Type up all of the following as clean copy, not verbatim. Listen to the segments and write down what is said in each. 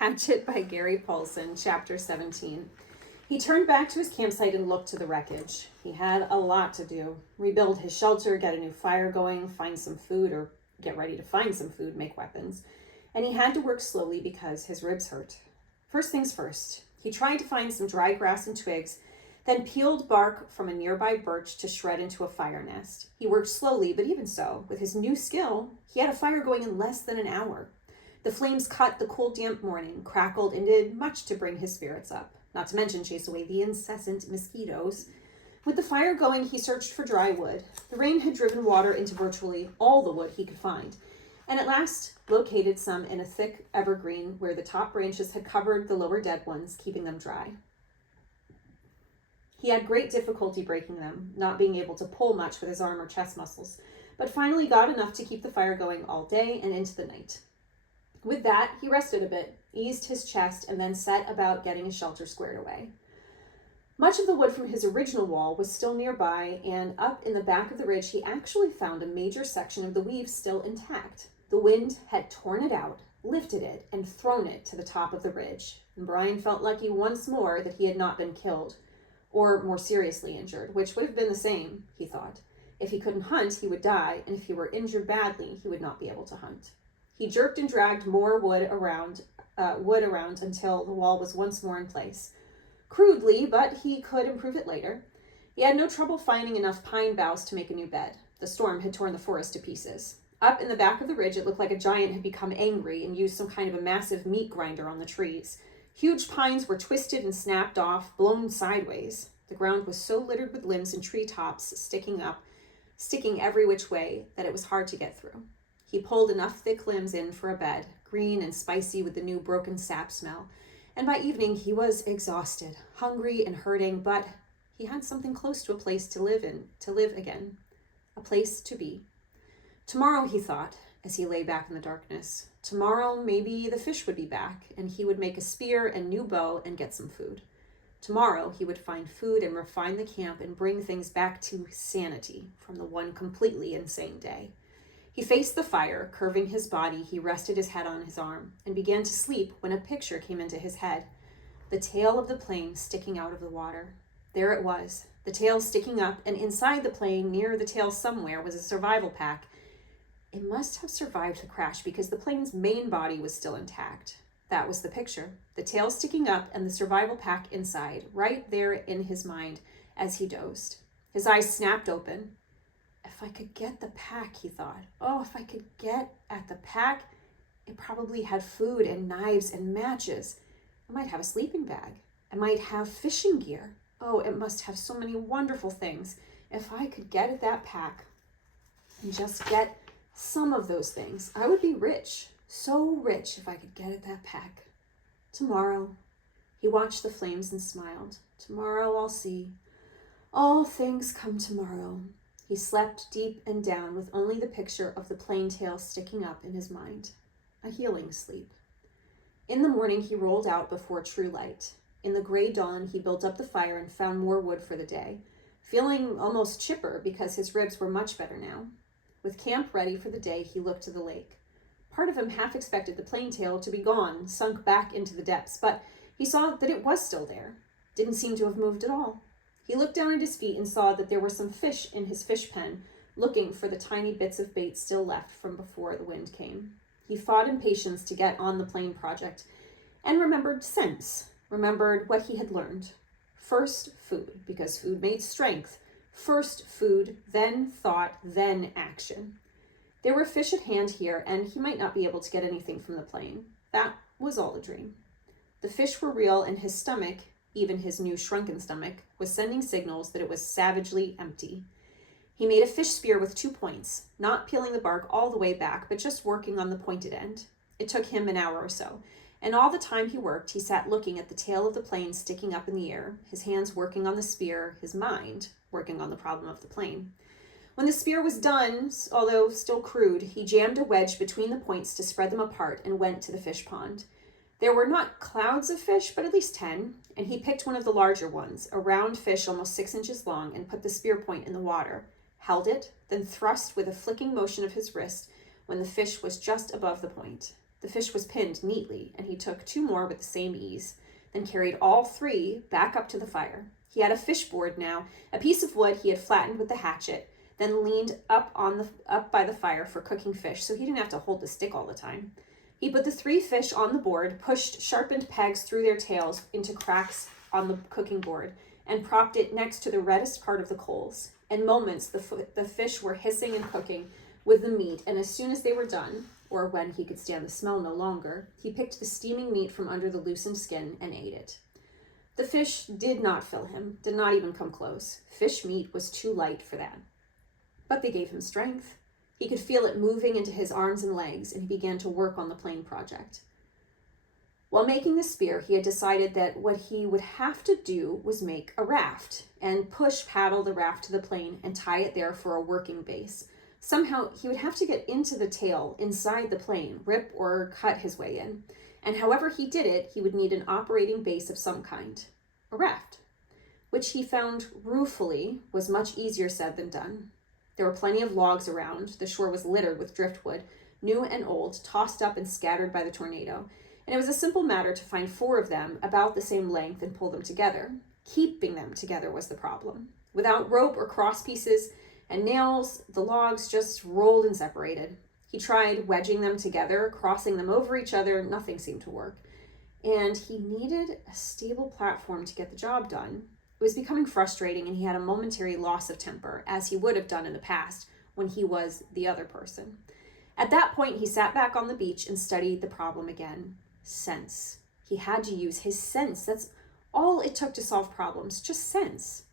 Hatchet by Paulsen, Chapter 17. He turned back to his campsite and looked to the wreckage. He had a lot to do. Rebuild his shelter, get a new fire going, find some food, or get ready to find some food, make weapons. And he had to work slowly because his ribs hurt. First things first, he tried to find some dry grass and twigs, then peeled bark from a nearby birch to shred into a fire nest. He worked slowly, but even so, with his new skill, he had a fire going in less than an hour. The flames cut the cool, damp morning, crackled, and did much to bring his spirits up, not to mention chase away the incessant mosquitoes. With the fire going, he searched for dry wood. The rain had driven water into virtually all the wood he could find, and at last located some in a thick evergreen where the top branches had covered the lower dead ones, keeping them dry. He had great difficulty breaking them, not being able to pull much with his arm or chest muscles, but finally got enough to keep the fire going all day and into the night. With that, he rested a bit, eased his chest, and then set about getting his shelter squared away. Much of the wood from his original wall was still nearby, and up in the back of the ridge, he actually found a major section of the weave still intact. The wind had torn it out, lifted it, and thrown it to the top of the ridge, and Brian felt lucky once more that he had not been killed, or more seriously injured, which would have been the same, he thought. If he couldn't hunt, he would die, and if he were injured badly, he would not be able to hunt. He jerked and dragged more wood around until the wall was once more in place. Crudely, but he could improve it later. He had no trouble finding enough pine boughs to make a new bed. The storm had torn the forest to pieces. Up in the back of the ridge, it looked like a giant had become angry and used some kind of a massive meat grinder on the trees. Huge pines were twisted and snapped off, blown sideways. The ground was so littered with limbs and tree tops sticking every which way, that it was hard to get through. He pulled enough thick limbs in for a bed, green and spicy with the new broken sap smell, and by evening he was exhausted, hungry and hurting, but he had something close to a place to live again, a place to be. Tomorrow, he thought, as he lay back in the darkness, tomorrow maybe the fish would be back, and he would make a spear and new bow and get some food. Tomorrow he would find food and refine the camp and bring things back to sanity from the one completely insane day. He faced the fire, curving his body. He rested his head on his arm and began to sleep when a picture came into his head. The tail of the plane sticking out of the water. There it was, the tail sticking up, and inside the plane, near the tail somewhere, was a survival pack. It must have survived the crash because the plane's main body was still intact. That was the picture, the tail sticking up and the survival pack inside, right there in his mind as he dozed. His eyes snapped open. If I could get the pack, he thought. Oh, if I could get at the pack. It probably had food and knives and matches. It might have a sleeping bag. It might have fishing gear. Oh, it must have so many wonderful things. If I could get at that pack and just get some of those things, I would be rich. So rich if I could get at that pack. Tomorrow. He watched the flames and smiled. Tomorrow I'll see. All things come tomorrow. He slept deep and down with only the picture of the plane tail sticking up in his mind. A healing sleep. In the morning, he rolled out before true light. In the gray dawn, he built up the fire and found more wood for the day, feeling almost chipper because his ribs were much better now. With camp ready for the day, he looked to the lake. Part of him half expected the plane tail to be gone, sunk back into the depths, but he saw that it was still there. Didn't seem to have moved at all. He looked down at his feet and saw that there were some fish in his fish pen, looking for the tiny bits of bait still left from before the wind came. He fought in patience to get on the plane project and remembered sense, remembered what he had learned. First, food, because food made strength. First, food, then thought, then action. There were fish at hand here, and he might not be able to get anything from the plane. That was all a dream. The fish were real, and his stomach, even his new shrunken stomach, was sending signals that it was savagely empty. He made a fish spear with 2 points, not peeling the bark all the way back, but just working on the pointed end. It took him an hour or so, and all the time he worked, he sat looking at the tail of the plane sticking up in the air, his hands working on the spear, his mind working on the problem of the plane. When the spear was done, although still crude, he jammed a wedge between the points to spread them apart and went to the fish pond. There were not clouds of fish, but at least 10, and he picked one of the larger ones, a round fish almost 6 inches long, and put the spear point in the water, held it, then thrust with a flicking motion of his wrist when the fish was just above the point. The fish was pinned neatly, and he took 2 more with the same ease, then carried all 3 back up to the fire. He had a fish board now, a piece of wood he had flattened with the hatchet, then leaned up by the fire for cooking fish, so he didn't have to hold the stick all the time. He put the 3 fish on the board, pushed sharpened pegs through their tails into cracks on the cooking board, and propped it next to the reddest part of the coals. In moments, the fish were hissing and cooking with the meat, and as soon as they were done, or when he could stand the smell no longer, he picked the steaming meat from under the loosened skin and ate it. The fish did not fill him, did not even come close. Fish meat was too light for that. But they gave him strength. He could feel it moving into his arms and legs, and he began to work on the plane project. While making the spear, he had decided that what he would have to do was make a raft and paddle the raft to the plane and tie it there for a working base. Somehow, he would have to get into the tail inside the plane, rip or cut his way in. And however he did it, he would need an operating base of some kind, a raft, which he found ruefully was much easier said than done. There were plenty of logs around. The shore was littered with driftwood, new and old, tossed up and scattered by the tornado. And it was a simple matter to find 4 of them about the same length and pull them together. Keeping them together was the problem. Without rope or cross pieces and nails, the logs just rolled and separated. He tried wedging them together, crossing them over each other. Nothing seemed to work. And he needed a stable platform to get the job done. It was becoming frustrating, and he had a momentary loss of temper, as he would have done in the past when he was the other person. At that point, he sat back on the beach and studied the problem again. Sense. He had to use his sense. That's all it took to solve problems, just sense.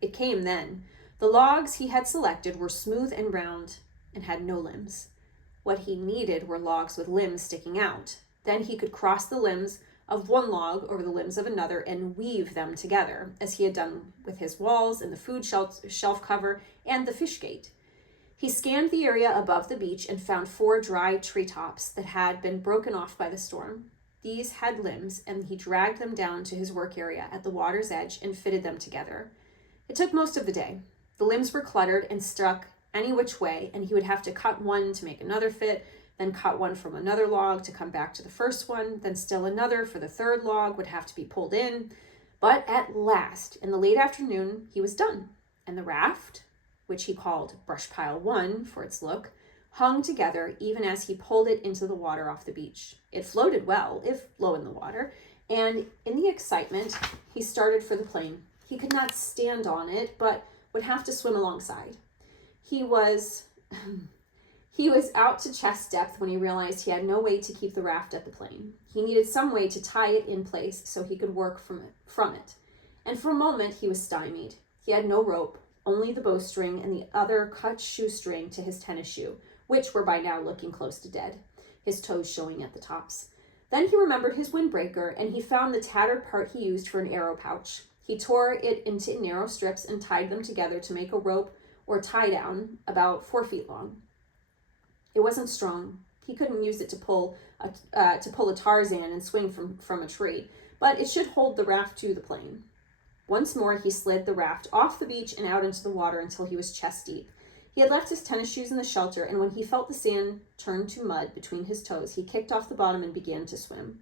It came then. The logs he had selected were smooth and round and had no limbs. What he needed were logs with limbs sticking out. Then he could cross the limbs of one log over the limbs of another and weave them together, as he had done with his walls and the food shelf cover and the fish gate. He scanned the area above the beach and found 4 dry treetops that had been broken off by the storm. These had limbs, and he dragged them down to his work area at the water's edge and fitted them together. It took most of the day. The limbs were cluttered and stuck any which way, and he would have to cut one to make another fit, then cut one from another log to come back to the first one, then still another for the third log would have to be pulled in. But at last, in the late afternoon, he was done, and the raft, which he called Brush Pile 1 for its look, hung together even as he pulled it into the water off the beach. It floated well, if low in the water, and in the excitement, he started for the plane. He could not stand on it, but would have to swim alongside. He was out to chest depth when he realized he had no way to keep the raft at the plane. He needed some way to tie it in place so he could work from it. And for a moment, he was stymied. He had no rope, only the bowstring and the other cut shoestring to his tennis shoe, which were by now looking close to dead, his toes showing at the tops. Then he remembered his windbreaker, and he found the tattered part he used for an arrow pouch. He tore it into narrow strips and tied them together to make a rope or tie down about 4 feet long. It wasn't strong. He couldn't use it to pull a Tarzan and swing from a tree, but it should hold the raft to the plane. Once more, he slid the raft off the beach and out into the water until he was chest deep. He had left his tennis shoes in the shelter, and when he felt the sand turn to mud between his toes, he kicked off the bottom and began to swim.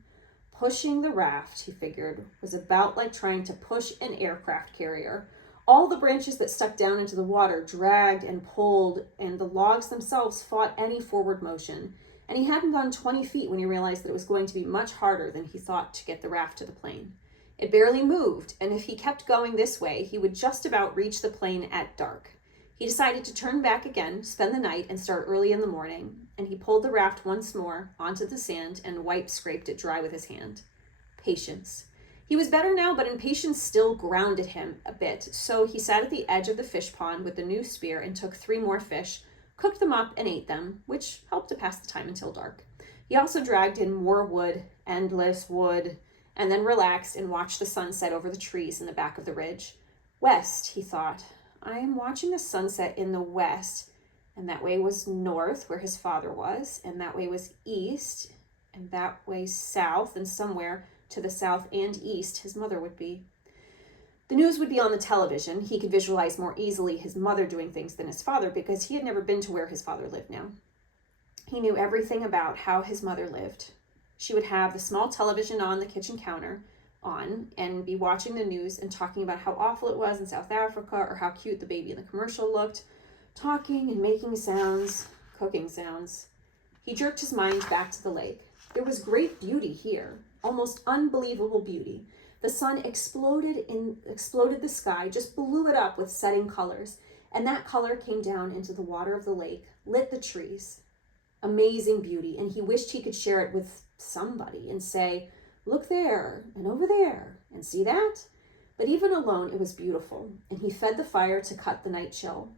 Pushing the raft, he figured, was about like trying to push an aircraft carrier. All the branches that stuck down into the water dragged and pulled, and the logs themselves fought any forward motion. And he hadn't gone 20 feet when he realized that it was going to be much harder than he thought to get the raft to the plane. It barely moved, and if he kept going this way, he would just about reach the plane at dark. He decided to turn back again, spend the night, and start early in the morning, and he pulled the raft once more onto the sand and scraped it dry with his hand. Patience. He was better now, but impatience still grounded him a bit, so he sat at the edge of the fish pond with the new spear and took 3 more fish, cooked them up, and ate them, which helped to pass the time until dark. He also dragged in more wood, endless wood, and then relaxed and watched the sunset over the trees in the back of the ridge. West, he thought. I am watching the sunset in the west, and that way was north, where his father was, and that way was east, and that way south, and somewhere to the south and east his mother would be. The news would be on the television. He could visualize more easily his mother doing things than his father because he had never been to where his father lived now. He knew everything about how his mother lived. She would have the small television on the kitchen counter on and be watching the news and talking about how awful it was in South Africa or how cute the baby in the commercial looked, talking and making sounds, cooking sounds. He jerked his mind back to the lake. There was great beauty here, almost unbelievable beauty. The sun exploded the sky, just blew it up with setting colors, and that color came down into the water of the lake, lit the trees. Amazing beauty, and he wished he could share it with somebody and say, look there and over there and see that? But even alone, it was beautiful, and he fed the fire to cut the night chill.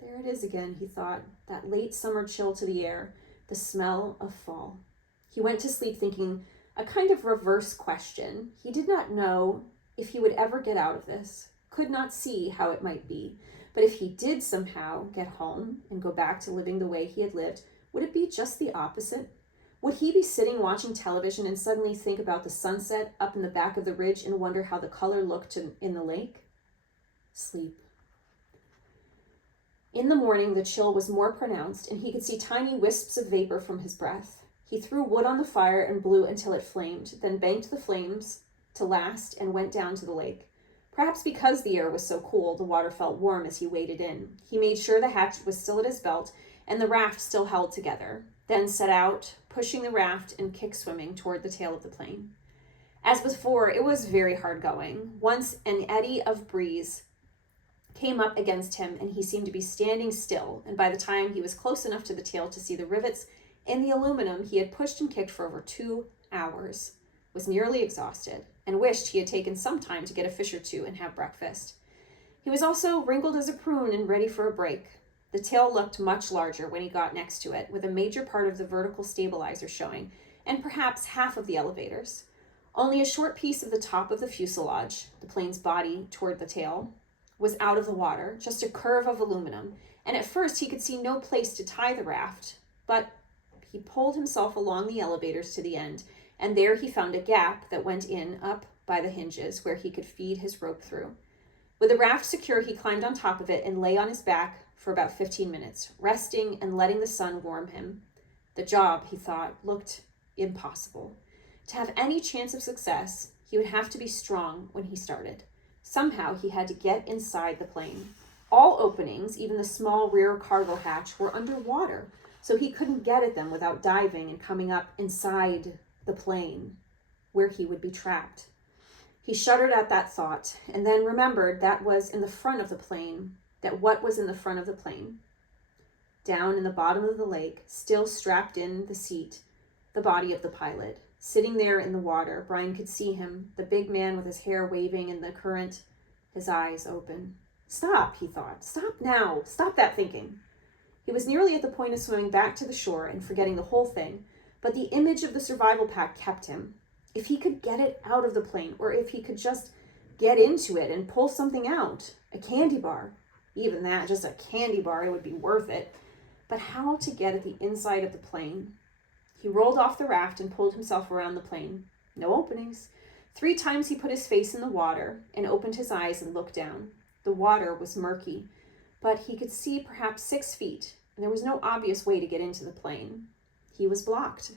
There it is again, he thought, that late summer chill to the air, the smell of fall. He went to sleep thinking a kind of reverse question. He did not know if he would ever get out of this, could not see how it might be. But if he did somehow get home and go back to living the way he had lived, would it be just the opposite? Would he be sitting watching television and suddenly think about the sunset up in the back of the ridge and wonder how the color looked in the lake? Sleep. In the morning, the chill was more pronounced, and he could see tiny wisps of vapor from his breath. He threw wood on the fire and blew until it flamed, then banked the flames to last and went down to the lake. Perhaps because the air was so cool, the water felt warm as he waded in. He made sure the hatchet was still at his belt and the raft still held together, then set out, pushing the raft and kick swimming toward the tail of the plane. As before, it was very hard going. Once an eddy of breeze came up against him and he seemed to be standing still, and by the time he was close enough to the tail to see the rivets in the aluminum he had pushed and kicked for over 2 hours, was nearly exhausted, and wished he had taken some time to get a fish or two and have breakfast. He was also wrinkled as a prune and ready for a break. The tail looked much larger when he got next to it, with a major part of the vertical stabilizer showing, and perhaps half of the elevators. Only a short piece of the top of the fuselage, the plane's body toward the tail, was out of the water, just a curve of aluminum, and at first he could see no place to tie the raft, but he pulled himself along the elevators to the end, and there he found a gap that went in up by the hinges where he could feed his rope through. With the raft secure, he climbed on top of it and lay on his back for about 15 minutes, resting and letting the sun warm him. The job, he thought, looked impossible. To have any chance of success, he would have to be strong when he started. Somehow he had to get inside the plane. All openings, even the small rear cargo hatch, were underwater, so he couldn't get at them without diving and coming up inside the plane, where he would be trapped. He shuddered at that thought, and then remembered that was in the front of the plane, that what was in the front of the plane. Down in the bottom of the lake, still strapped in the seat, the body of the pilot. Sitting there in the water, Brian could see him, the big man with his hair waving in the current, his eyes open. Stop, he thought. Stop now. Stop that thinking. He was nearly at the point of swimming back to the shore and forgetting the whole thing, but the image of the survival pack kept him. If he could get it out of the plane, or if he could just get into it and pull something out, a candy bar, even that, just a candy bar, it would be worth it. But how to get at the inside of the plane? He rolled off the raft and pulled himself around the plane. No openings. 3 times he put his face in the water and opened his eyes and looked down. The water was murky, but he could see perhaps 6 feet, and there was no obvious way to get into the plane. He was blocked.